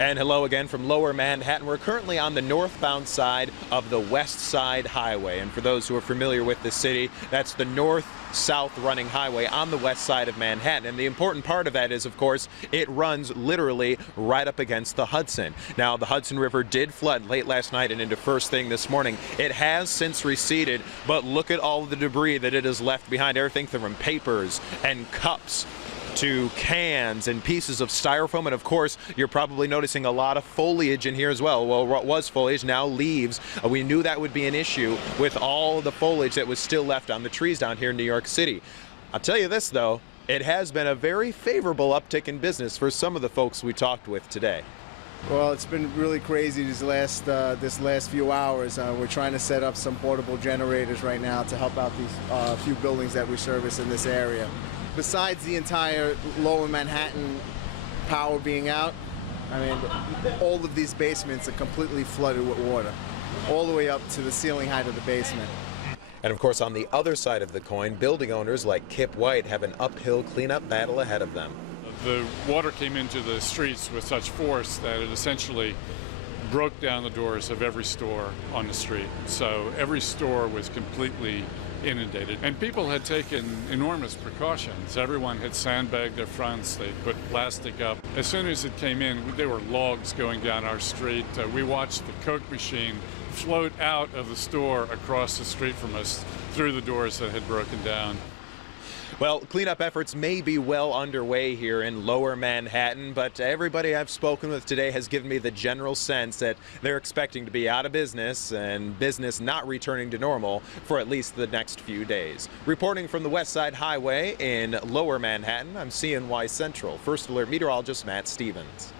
And hello again from Lower Manhattan. We're currently on the northbound side of the Westside Highway. And for those who are familiar with the city, that's the north-south running highway on the west side of Manhattan. And the important part of that is, of course, it runs literally right up against the Hudson. Now, the Hudson River did flood late last night and into first thing this morning. It has since receded, but look at all the debris that it has left behind. Everything from papers and cups to cans and pieces of styrofoam, and of course you're probably noticing a lot of foliage in here as well. Well, what was foliage now leaves. We knew that would be an issue with all the foliage that was still left on the trees down here in New York City. I'll tell you this though, it has been a very favorable uptick in business for some of the folks we talked with today. Well, it's been really crazy this last few hours. We're trying to set up some portable generators right now to help out these few buildings that we service in this area. Besides the entire Lower Manhattan power being out, I mean, all of these basements are completely flooded with water, all the way up to the ceiling height of the basement. And of course, on the other side of the coin, building owners like Kip White have an uphill cleanup battle ahead of them. The water came into the streets with such force that it essentially broke down the doors of every store on the street. So every store was completely inundated, and people had taken enormous precautions. Everyone had sandbagged their fronts, they put plastic up. As soon as it came in, there were logs going down our street. We watched the Coke machine float out of the store across the street from us through the doors that had broken down. Well, cleanup efforts may be well underway here in Lower Manhattan, but everybody I've spoken with today has given me the general sense that they're expecting to be out of business and business not returning to normal for at least the next few days. Reporting from the Westside Highway in Lower Manhattan, I'm CNY Central First Alert meteorologist Matt Stevens.